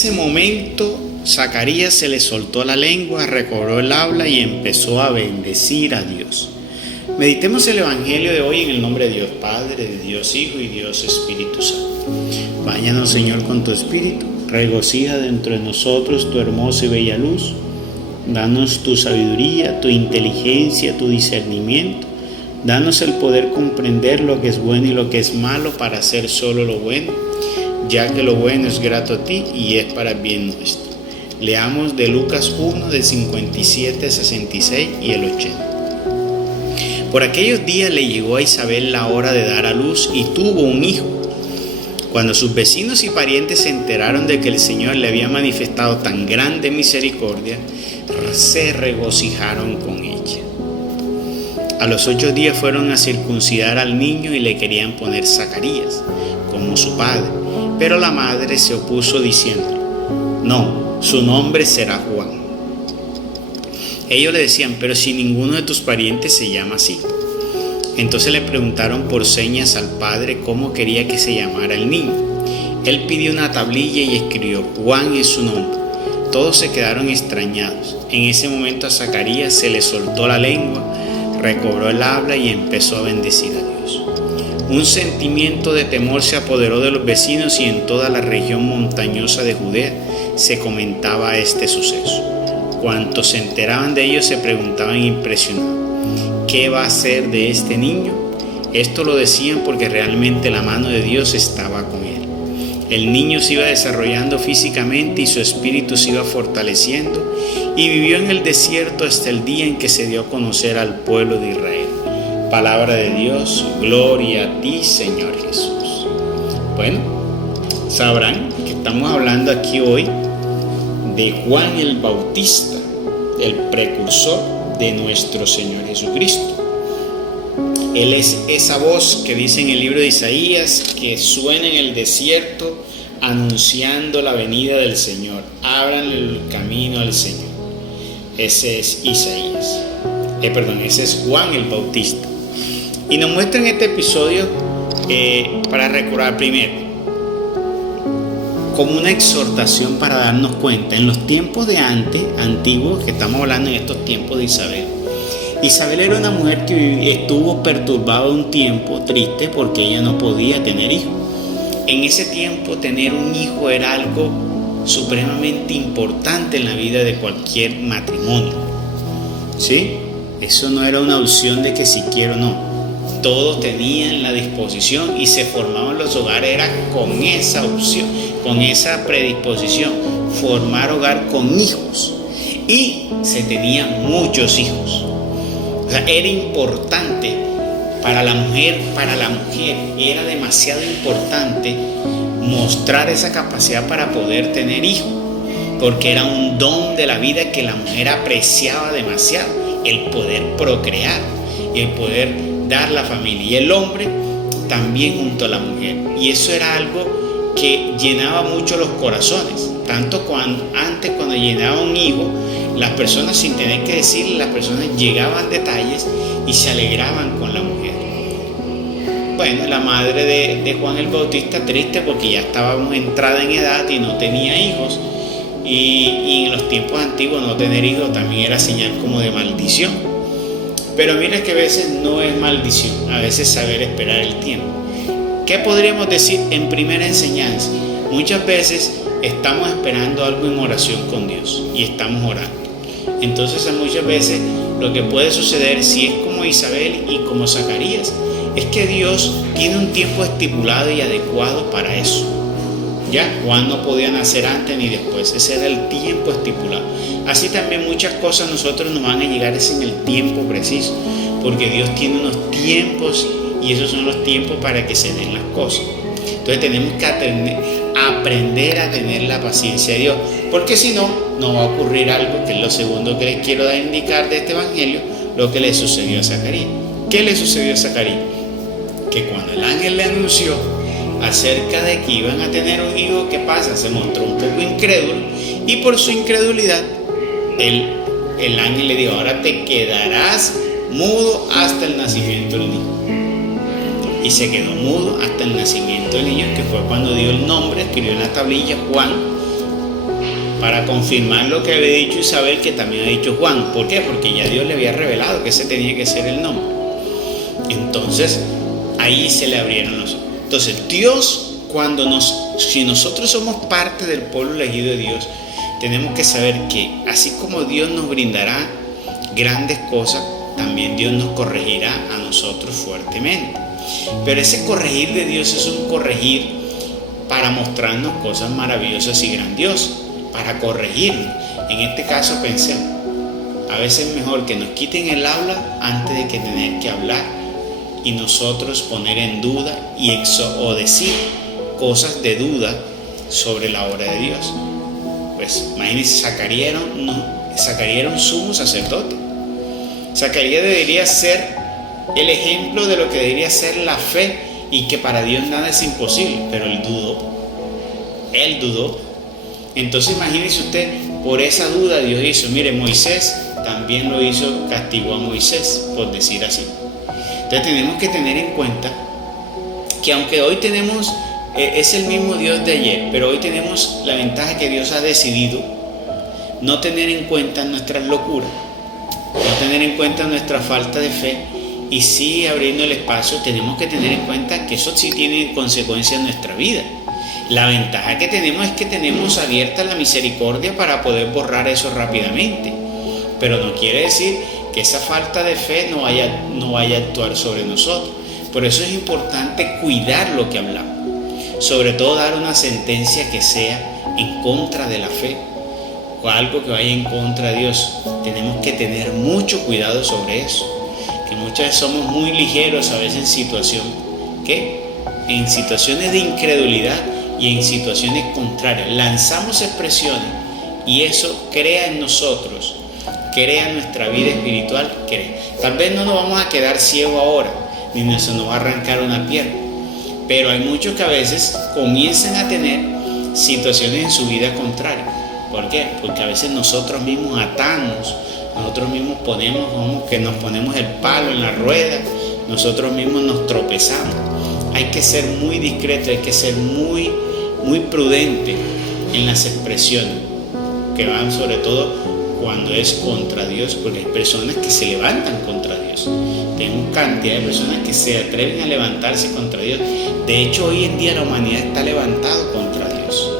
En ese momento, Zacarías se le soltó la lengua, recobró el habla y empezó a bendecir a Dios. Meditemos el Evangelio de hoy en el nombre de Dios Padre, de Dios Hijo y Dios Espíritu Santo. Báñanos, Señor, con tu Espíritu. Regocija dentro de nosotros tu hermosa y bella luz. Danos tu sabiduría, tu inteligencia, tu discernimiento. Danos el poder comprender lo que es bueno y lo que es malo para hacer solo lo bueno, ya que lo bueno es grato a ti y es para el bien nuestro. Leamos de Lucas 1, del 57, 66 y el 80. Por aquellos días le llegó a Isabel la hora de dar a luz y tuvo un hijo. Cuando sus vecinos y parientes se enteraron de que el Señor le había manifestado tan grande misericordia, se regocijaron con ella. A los 8 días fueron a circuncidar al niño y le querían poner Zacarías, como su padre. Pero la madre se opuso diciendo: no, su nombre será Juan. Ellos le decían: pero si ninguno de tus parientes se llama así. Entonces le preguntaron por señas al padre cómo quería que se llamara el niño. Él pidió una tablilla y escribió: Juan es su nombre. Todos se quedaron extrañados. En ese momento a Zacarías se le soltó la lengua, recobró el habla y empezó a bendecir a Dios. Un sentimiento de temor se apoderó de los vecinos y en toda la región montañosa de Judea se comentaba este suceso. Cuantos se enteraban de ello se preguntaban impresionados: ¿qué va a hacer de este niño? Esto lo decían porque realmente la mano de Dios estaba con él. El niño se iba desarrollando físicamente y su espíritu se iba fortaleciendo y vivió en el desierto hasta el día en que se dio a conocer al pueblo de Israel. Palabra de Dios, gloria a ti, Señor Jesús. Bueno, sabrán que estamos hablando aquí hoy de Juan el Bautista, el precursor de nuestro Señor Jesucristo. Él es esa voz que dice en el libro de Isaías que suena en el desierto anunciando la venida del Señor. Abran el camino al Señor. Ese es Isaías. Ese es Juan el Bautista. Y nos muestra en este episodio para recordar primero, como una exhortación para darnos cuenta, en los tiempos de antes, antiguos, que estamos hablando en estos tiempos de Isabel. Isabel era una mujer que estuvo perturbada un tiempo, triste, porque ella no podía tener hijos. En ese tiempo tener un hijo era algo supremamente importante en la vida de cualquier matrimonio. ¿Sí? Eso no era una opción de que si quiero o no. Todos tenían la disposición y se formaban los hogares, era con esa opción, con esa predisposición, formar hogar con hijos. Y se tenían muchos hijos. O sea, era importante para la mujer, era demasiado importante mostrar esa capacidad para poder tener hijos, porque era un don de la vida que la mujer apreciaba demasiado, el poder procrear, el poder dar la familia, y el hombre también junto a la mujer, y eso era algo que llenaba mucho los corazones, tanto cuando llenaba un hijo, las personas, sin tener que decirle, las personas llegaban detalles y se alegraban con la mujer. Bueno, la madre de Juan el Bautista triste porque ya estábamos entrada en edad y no tenía hijos, y en los tiempos antiguos no tener hijos también era señal como de maldición. Pero mira que a veces no es maldición, a veces saber esperar el tiempo. ¿Qué podríamos decir en primera enseñanza? Muchas veces estamos esperando algo en oración con Dios y estamos orando. Entonces muchas veces lo que puede suceder, si es como Isabel y como Zacarías, es que Dios tiene un tiempo estipulado y adecuado para eso. Ya, Juan no podía nacer antes ni después, ese era el tiempo estipulado. Así también muchas cosas nosotros nos van a llegar es en el tiempo preciso, porque Dios tiene unos tiempos y esos son los tiempos para que se den las cosas. Entonces tenemos que aprender a tener la paciencia de Dios, porque si no, no va a ocurrir algo que es lo segundo que les quiero indicar de este evangelio, lo que le sucedió a Zacarías. ¿Qué le sucedió a Zacarías? Que cuando el ángel le anunció acerca de que iban a tener un hijo, ¿qué pasa? Se mostró un poco incrédulo, y por su incredulidad el ángel le dijo: ahora te quedarás mudo hasta el nacimiento del niño. Y se quedó mudo hasta el nacimiento del niño, que fue cuando dio el nombre, escribió en la tablilla Juan, para confirmar lo que había dicho Isabel, que también ha dicho Juan. ¿Por qué? Porque ya Dios le había revelado que ese tenía que ser el nombre. Entonces, ahí se le abrieron los ojos. Entonces, Dios, si nosotros somos parte del pueblo elegido de Dios, tenemos que saber que así como Dios nos brindará grandes cosas, también Dios nos corregirá a nosotros fuertemente. Pero ese corregir de Dios es un corregir para mostrarnos cosas maravillosas y grandiosas, para corregirnos. En este caso pensemos, a veces es mejor que nos quiten el habla antes de que tener que hablar y nosotros poner en duda o decir cosas de duda sobre la obra de Dios. Pues imagínense, Zacarías era un sumo sacerdote. Zacarías debería ser el ejemplo de lo que debería ser la fe y que para Dios nada es imposible, pero él dudó. Entonces imagínese usted, por esa duda Dios hizo, mire, Moisés también lo hizo, castigó a Moisés, por decir así. Entonces tenemos que tener en cuenta que aunque hoy es el mismo Dios de ayer, pero hoy tenemos la ventaja que Dios ha decidido no tener en cuenta nuestras locuras, no tener en cuenta nuestra falta de fe, y sí abriendo el espacio. Tenemos que tener en cuenta que eso sí tiene consecuencias en nuestra vida. La ventaja que tenemos es que tenemos abierta la misericordia para poder borrar eso rápidamente, pero no quiere decir que esa falta de fe no vaya a actuar sobre nosotros. Por eso es importante cuidar lo que hablamos, sobre todo dar una sentencia que sea en contra de la fe o algo que vaya en contra de Dios. Tenemos que tener mucho cuidado sobre eso, que muchas veces somos muy ligeros a veces en situaciones de incredulidad y en situaciones contrarias. Lanzamos expresiones y eso crea en nosotros, crea en nuestra vida espiritual. Tal vez no nos vamos a quedar ciegos ahora, ni se nos va a arrancar una pierna, pero hay muchos que a veces comienzan a tener situaciones en su vida contrarias. ¿Por qué? Porque a veces nosotros mismos atamos, nosotros mismos nos ponemos el palo en la rueda, nosotros mismos nos tropezamos. Hay que ser muy discreto, hay que ser muy, muy prudente en las expresiones que van, sobre todo cuando es contra Dios, porque hay personas que se levantan contra Dios. Tengo cantidad de personas que se atreven a levantarse contra Dios. De hecho, hoy en día la humanidad está levantada contra Dios.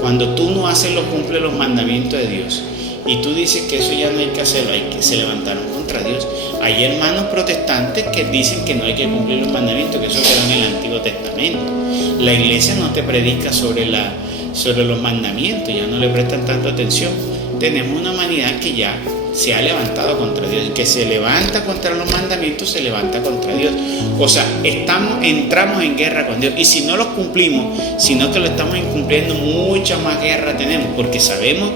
Cuando tú no cumples los mandamientos de Dios y tú dices que eso ya no hay que hacerlo, se levantaron contra Dios. Hay hermanos protestantes que dicen que no hay que cumplir los mandamientos, que eso quedó en el Antiguo Testamento. La iglesia no te predica sobre los mandamientos, ya no le prestan tanta atención. Tenemos una humanidad que ya se ha levantado contra Dios, que se levanta contra los mandamientos, se levanta contra Dios. O sea, entramos en guerra con Dios, y si no los cumplimos, sino que lo estamos incumpliendo, mucha más guerra tenemos, porque sabemos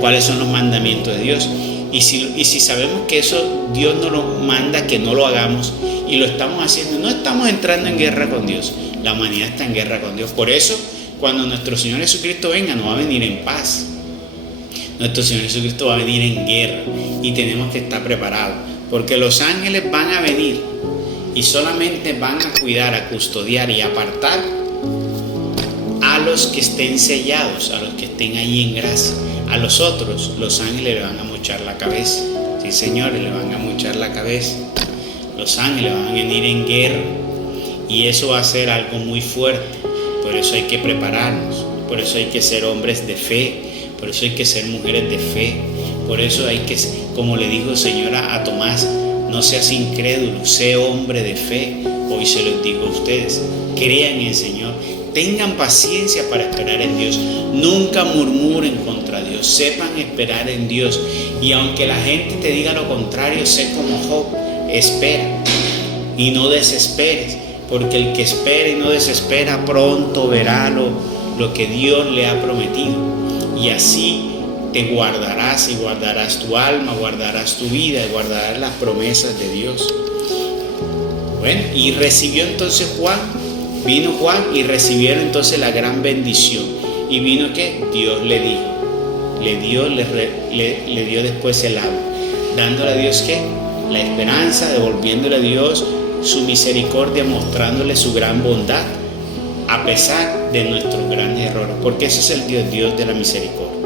cuáles son los mandamientos de Dios. Y si sabemos que eso Dios nos lo manda, que no lo hagamos, y lo estamos haciendo, no estamos entrando en guerra con Dios. La humanidad está en guerra con Dios. Por eso, cuando nuestro Señor Jesucristo venga, no va a venir en paz. Nuestro Señor Jesucristo va a venir en guerra, y tenemos que estar preparados, porque los ángeles van a venir y solamente van a cuidar, a custodiar y apartar a los que estén sellados, a los que estén ahí en gracia. A los otros, los ángeles le van a mochar la cabeza. Sí, señores, le van a mochar la cabeza. Los ángeles van a venir en guerra, y eso va a ser algo muy fuerte. Por eso hay que prepararnos, por eso hay que ser hombres de fe, por eso hay que ser mujeres de fe, por eso hay que, como le dijo el Señor a Tomás, no seas incrédulo, sé hombre de fe. Hoy se los digo a ustedes, crean en el Señor, tengan paciencia para esperar en Dios, nunca murmuren contra Dios, sepan esperar en Dios, y aunque la gente te diga lo contrario, sé como Job, espera y no desesperes, porque el que espera y no desespera pronto verá lo que Dios le ha prometido. Y así te guardarás, y guardarás tu alma, guardarás tu vida, y guardarás las promesas de Dios. Bueno, y recibió entonces vino Juan y recibieron entonces la gran bendición. Y vino que Dios le dijo, le dio después el agua, dándole a Dios ¿qué? La esperanza, devolviéndole a Dios su misericordia, mostrándole su gran bondad, a pesar de nuestros grandes errores, porque ese es el Dios de la misericordia.